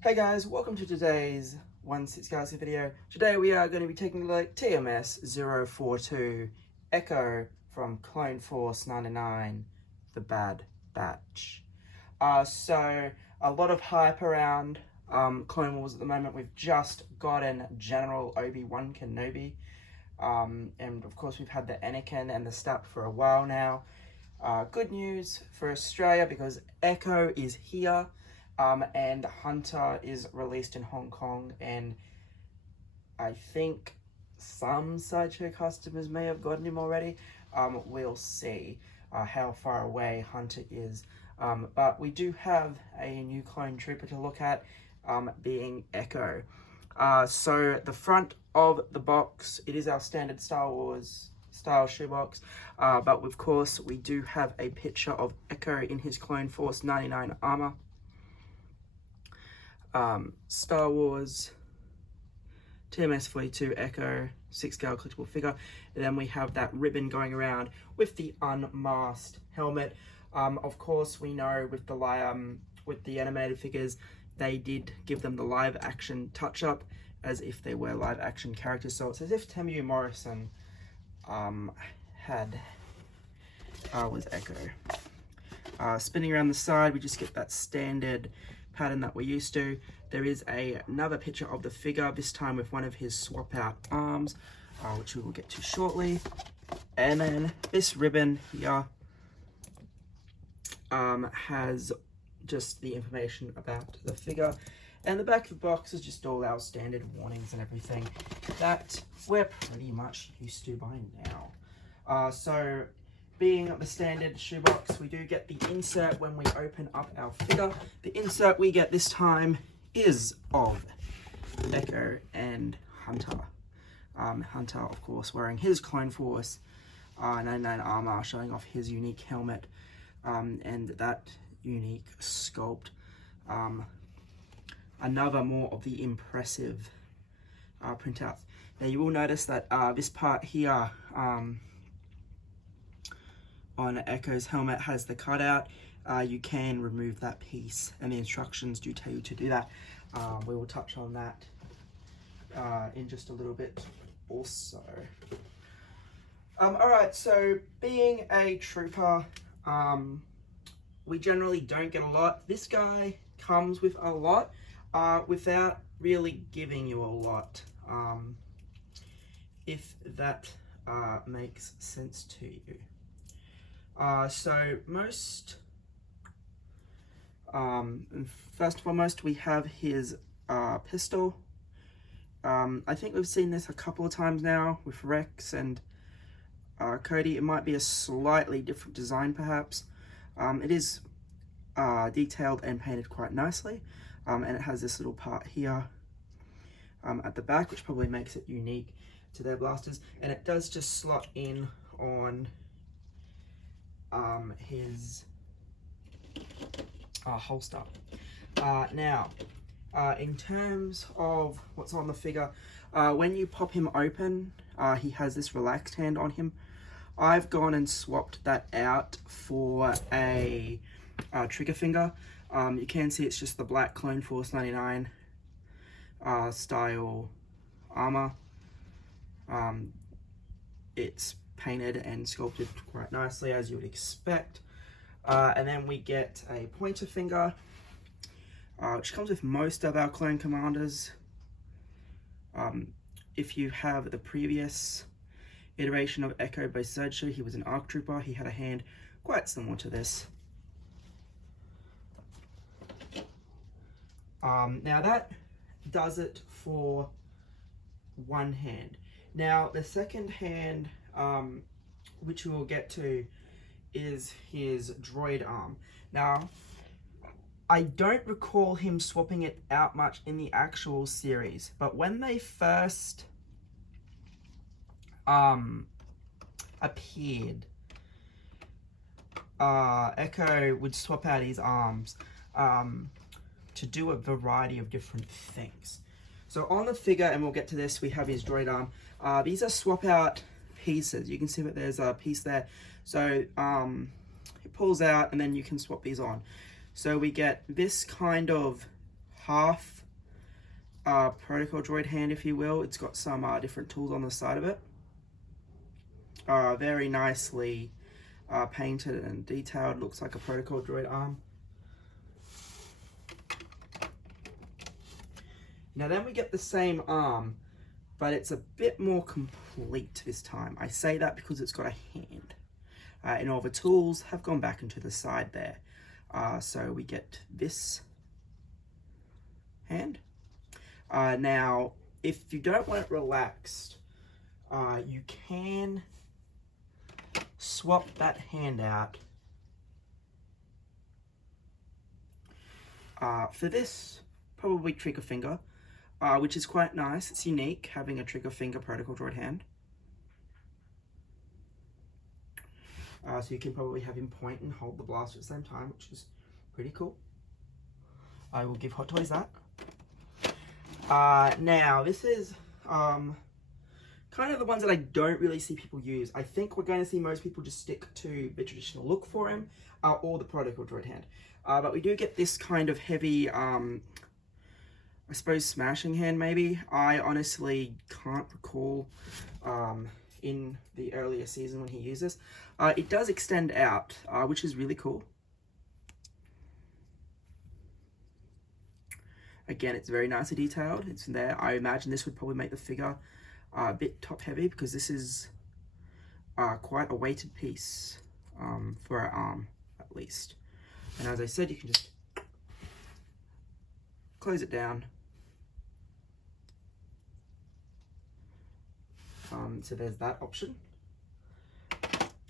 Hey guys, welcome to today's 1/6 Galaxy video. Today we are going to be taking a look at TMS042 Echo from Clone Force 99, The Bad Batch. So a lot of hype around Clone Wars at the moment. We've just gotten General Obi-Wan Kenobi. And of course we've had the Anakin and the Stap for a while now. Good news for Australia because Echo is here. And Hunter is released in Hong Kong, and I think some Sideshow customers may have gotten him already. We'll see how far away Hunter is. But we do have a new clone trooper to look at, being Echo. So the front of the box, it is our standard Star Wars style shoebox, but of course we do have a picture of Echo in his Clone Force 99 armor. Star Wars TMS042 Echo 6-scale collectible figure, and then we have that ribbon going around with the unmasked helmet. Of course, we know with the animated figures, they did give them the live action touch up as if they were live action characters. So it's as if Temuera Morrison was Echo. Spinning around the side, we just get that standard pattern that we're used to. There is another picture of the figure, this time with one of his swap out arms, which we will get to shortly. And then this ribbon here has just the information about the figure. And the back of the box is just all our standard warnings and everything that we're pretty much used to by now. So being the standard shoebox, we do get the insert when we open up our figure. The insert we get this time is of Echo and Hunter. Hunter, of course, wearing his Clone Force 99 armor, showing off his unique helmet and that unique sculpt. Another more of the impressive printouts. Now you will notice that this part here on Echo's helmet has the cutout. You can remove that piece, and the instructions do tell you to do that. We will touch on that in just a little bit also. Alright, so being a trooper, we generally don't get a lot. This guy comes with a lot without really giving you a lot, if that makes sense to you. So first and foremost, we have his pistol. I think we've seen this a couple of times now with Rex and Cody. It might be a slightly different design perhaps. It is detailed and painted quite nicely, and it has this little part here at the back, which probably makes it unique to their blasters, and it does just slot in on his holster. Now, in terms of what's on the figure, when you pop him open, he has this relaxed hand on him. I've gone and swapped that out for a trigger finger. You can see it's just the black Clone Force 99 style armor. It's painted and sculpted quite nicely, as you would expect. And then we get a pointer finger, which comes with most of our clone commanders. If you have the previous iteration of Echo by Sideshow, he was an ARC trooper. He had a hand quite similar to this. Now that does it for one hand. Now the second hand, which we will get to, is his droid arm. Now, I don't recall him swapping it out much in the actual series, but when they first appeared, Echo would swap out his arms to do a variety of different things. So on the figure, and we'll get to this, we have his droid arm. These are swap out pieces. You can see that there's a piece there. So it pulls out and then you can swap these on. So we get this kind of half protocol droid hand, if you will. It's got some different tools on the side of it. Very nicely painted and detailed. Looks like a protocol droid arm. Now then we get the same arm, but it's a bit more complete this time. I say that because it's got a hand. And all the tools have gone back into the side there. So we get this hand. Now, if you don't want it relaxed, you can swap that hand out for this, probably trigger finger, which is quite nice. It's unique having a trigger finger protocol droid hand. So you can probably have him point and hold the blaster at the same time, which is pretty cool. I will give Hot Toys that. Now, this is kind of the ones that I don't really see people use. I think we're going to see most people just stick to the traditional look for him, or the protocol droid hand. But we do get this kind of heavy, I suppose, smashing hand maybe. I honestly can't recall in the earlier season when he used this. It does extend out, which is really cool. Again, it's very nicely detailed. It's there. I imagine this would probably make the figure a bit top heavy, because this is quite a weighted piece for our arm, at least. And as I said, you can just close it down. So there's that option.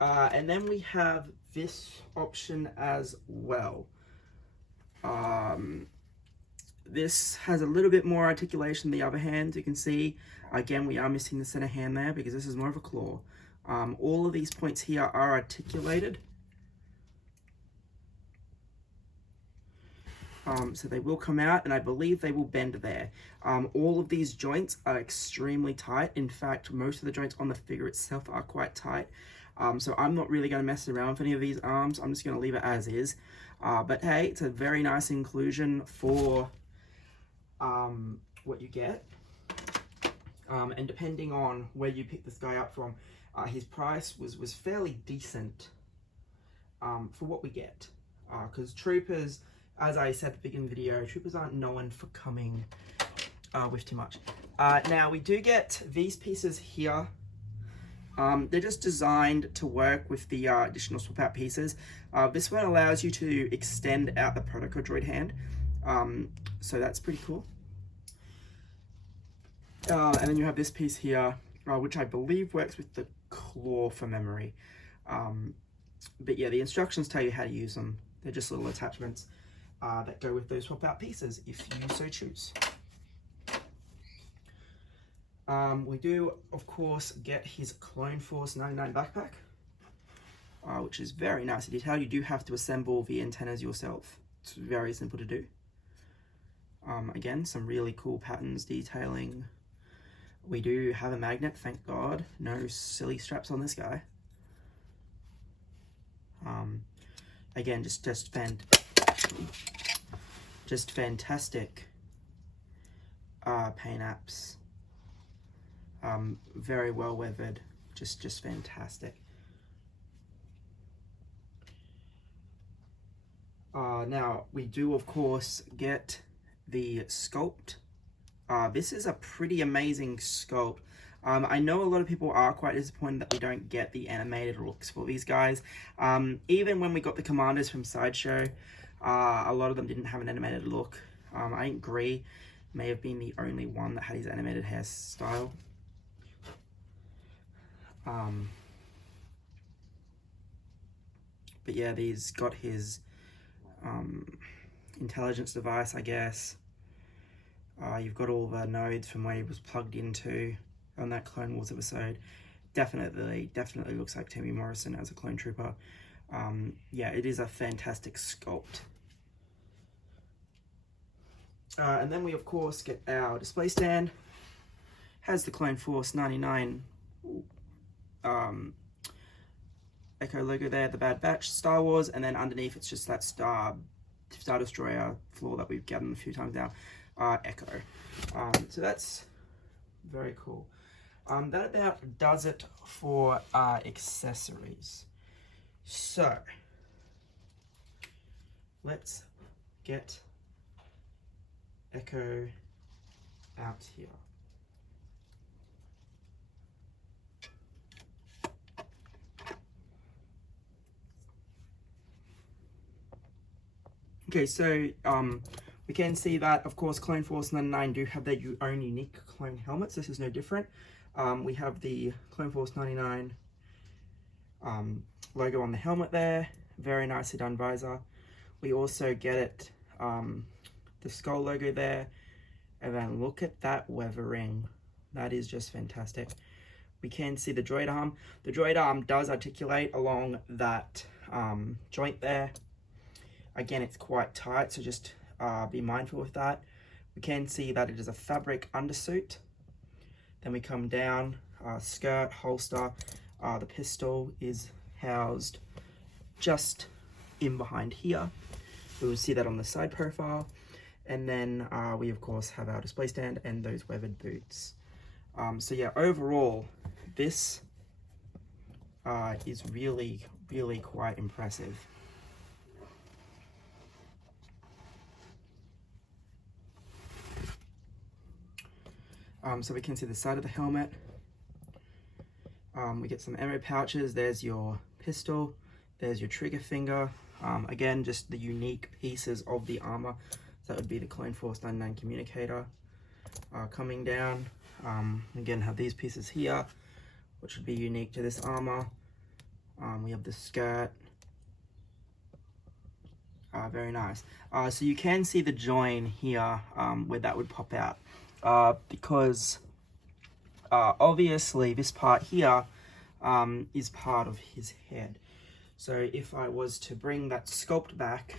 And then we have this option as well. This has a little bit more articulation than the other hand. You can see, again, we are missing the center hand there because this is more of a claw. All of these points here are articulated. So they will come out, and I believe they will bend there. All of these joints are extremely tight. In fact, most of the joints on the figure itself are quite tight. So I'm not really going to mess around with any of these arms. I'm just going to leave it as is. But hey, it's a very nice inclusion for what you get. And depending on where you pick this guy up from, his price was fairly decent for what we get. Because Troopers, as I said at the beginning of the video, Troopers aren't known for coming with too much. Now, we do get these pieces here. They're just designed to work with the additional swap out pieces. This one allows you to extend out the protocol droid hand. So that's pretty cool. And then you have this piece here, which I believe works with the claw for memory. But yeah, the instructions tell you how to use them. They're just little attachments that go with those swap out pieces, if you so choose. We do, of course, get his Clone Force 99 backpack, which is very nicely detailed. You do have to assemble the antennas yourself. It's very simple to do. Again, some really cool patterns detailing. We do have a magnet, thank God. No silly straps on this guy. Again, just fantastic paint apps. Very well weathered, just fantastic. Now we do, of course, get the sculpt. This is a pretty amazing sculpt. I know a lot of people are quite disappointed that we don't get the animated looks for these guys. Even when we got the commanders from Sideshow, a lot of them didn't have an animated look. I think Gree may have been the only one that had his animated hairstyle. But yeah, he's got his intelligence device, I guess. You've got all the nodes from where he was plugged into on that Clone Wars episode. Definitely looks like Tammy Morrison as a clone trooper. Yeah, it is a fantastic sculpt. And then we, of course, get our display stand. Has the Clone Force 99 Echo logo there, the Bad Batch, Star Wars, and then underneath it's just that star Star Destroyer floor that we've gotten a few times now, Echo. So that's very cool. That about does it for accessories. So let's get Echo out here. Okay, so we can see that, of course, Clone Force 99 do have their own unique clone helmets. This is no different. We have the Clone Force 99 logo on the helmet there. Very nicely done visor. We also get it, the skull logo there. And then look at that weathering. That is just fantastic. We can see the droid arm. The droid arm does articulate along that joint there. Again, it's quite tight, so just be mindful of that. We can see that it is a fabric undersuit. Then we come down, skirt, holster. The pistol is housed just in behind here. We will see that on the side profile. And then we, of course, have our display stand and those weathered boots. So yeah, overall, this is really, really quite impressive. So we can see the side of the helmet. We get some ammo pouches. There's your pistol. There's your trigger finger. Again, just the unique pieces of the armor. So that would be the Clone Force 99 communicator. Coming down, again, have these pieces here, which would be unique to this armor. We have the skirt. Very nice. So you can see the join here where that would pop out. Because obviously this part here is part of his head. So if I was to bring that sculpt back,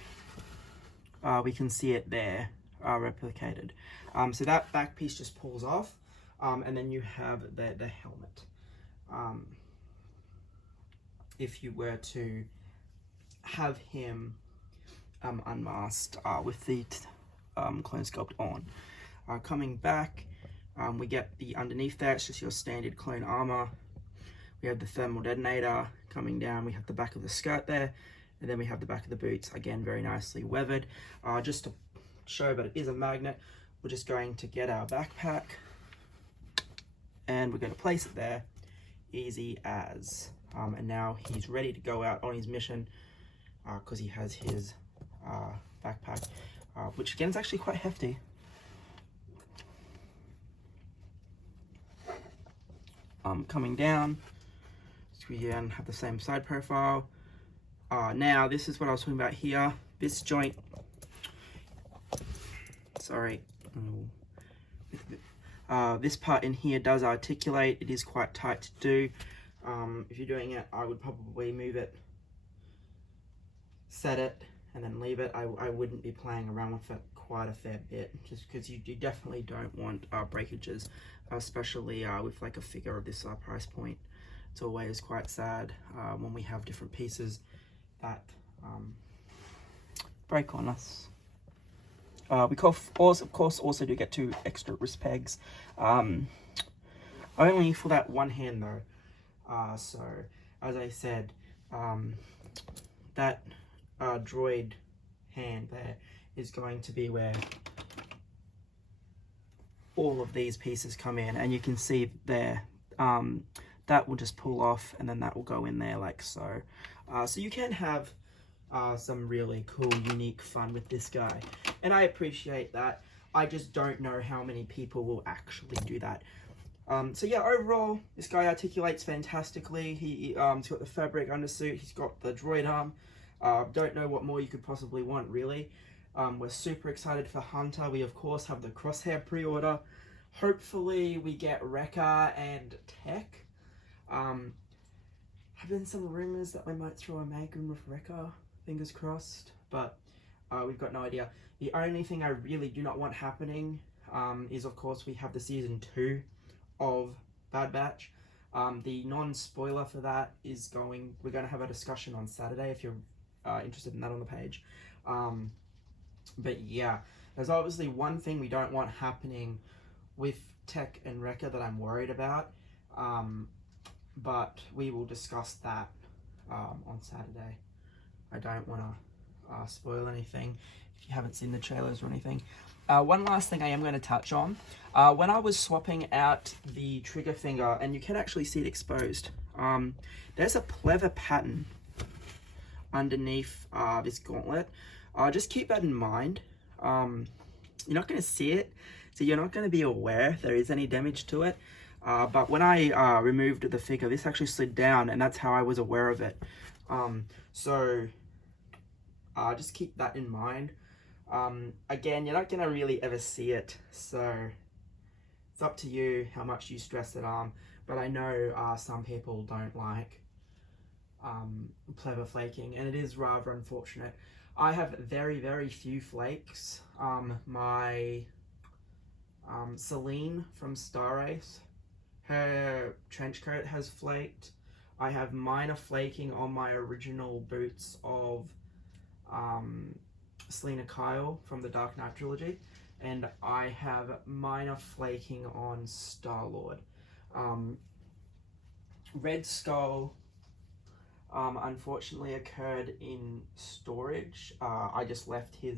we can see it there replicated. So that back piece just pulls off, and then you have the helmet. If you were to have him unmasked with the clone sculpt on. Coming back, we get the underneath there, it's just your standard clone armor. We have the thermal detonator. Coming down, we have the back of the skirt there, and then we have the back of the boots, again, very nicely weathered. Just to show that it is a magnet, we're just going to get our backpack, and we're going to place it there, easy as. And now he's ready to go out on his mission, because he has his backpack, which again is actually quite hefty. Coming down, so we again have the same side profile. Now this is what I was talking about here. This joint, sorry, this part in here does articulate. It is quite tight to do. If you're doing it, I would probably move it, set it, and then leave it. I wouldn't be playing around with it quite a fair bit, just because you definitely don't want breakages, especially with like a figure of this price point. It's always quite sad when we have different pieces that break on us. We of course also do get 2 extra wrist pegs, only for that one hand though. So as I said, that droid hand there is going to be where all of these pieces come in, and you can see there that will just pull off, and then that will go in there like so. So you can have some really cool, unique fun with this guy, and I appreciate that. I just don't know how many people will actually do that. So yeah, overall, this guy articulates fantastically. He's got the fabric undersuit, he's got the droid arm. Don't know what more you could possibly want, really. We're super excited for Hunter. We, of course, have the Crosshair pre-order. Hopefully, we get Wrecker and Tech. Have been some rumors that we might throw a Magnum with Wrecker. Fingers crossed. But we've got no idea. The only thing I really do not want happening is, of course, we have the Season 2 of Bad Batch. The non-spoiler for that is we're going to have a discussion on Saturday if you're interested in that on the page. But yeah, there's obviously one thing we don't want happening with Tech and Rekka that I'm worried about, but we will discuss that on Saturday. I don't want to spoil anything if you haven't seen the trailers or anything. One last thing I am going to touch on. When I was swapping out the trigger finger, and you can actually see it exposed, there's a pleather pattern underneath this gauntlet. Just keep that in mind. You're not going to see it, so you're not going to be aware if there is any damage to it. But when I removed the figure, this actually slid down, and that's how I was aware of it. So just keep that in mind. Again, you're not going to really ever see it, so it's up to you how much you stress it on. But I know some people don't like pleather flaking, and it is rather unfortunate. I have very, very few flakes. My Celine from Star Race, her trench coat has flaked. I have minor flaking on my original boots of Selena Kyle from the Dark Knight trilogy, and I have minor flaking on Star-Lord. Red Skull unfortunately occurred in storage. I just left his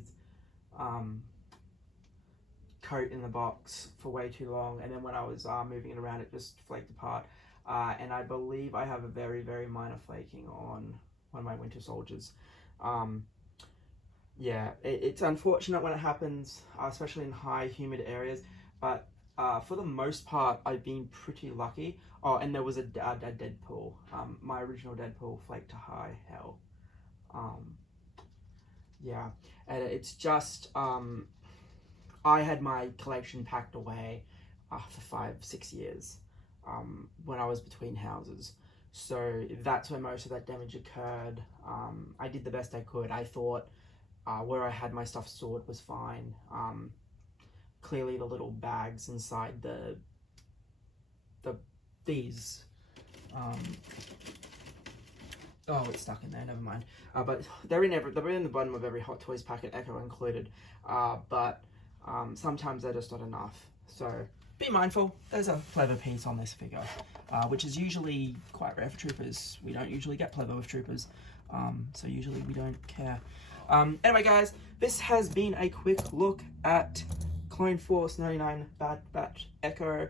coat in the box for way too long, and then when I was moving it around, it just flaked apart. And I believe I have a very, very minor flaking on one of my Winter Soldiers. Yeah, it's unfortunate when it happens, especially in high humid areas, but for the most part, I've been pretty lucky. Oh, and there was a Deadpool. My original Deadpool flaked to high hell. Yeah, and it's just, I had my collection packed away for 5-6 years when I was between houses. So that's where most of that damage occurred. I did the best I could. I thought where I had my stuff stored was fine. Clearly the little bags inside these oh, it's stuck in there, never mind. But they're in the bottom of every Hot Toys packet, Echo included. But sometimes they're just not enough. So be mindful. There's a pleather piece on this figure, which is usually quite rare for Troopers. We don't usually get pleather with Troopers, so usually we don't care. Anyway, guys, this has been a quick look at Clone Force 99 Bad Batch Echo.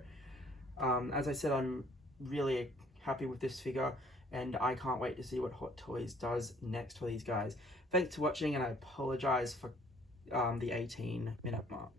As I said, I'm really happy with this figure, and I can't wait to see what Hot Toys does next for these guys. Thanks for watching, and I apologize for the 18-minute mark.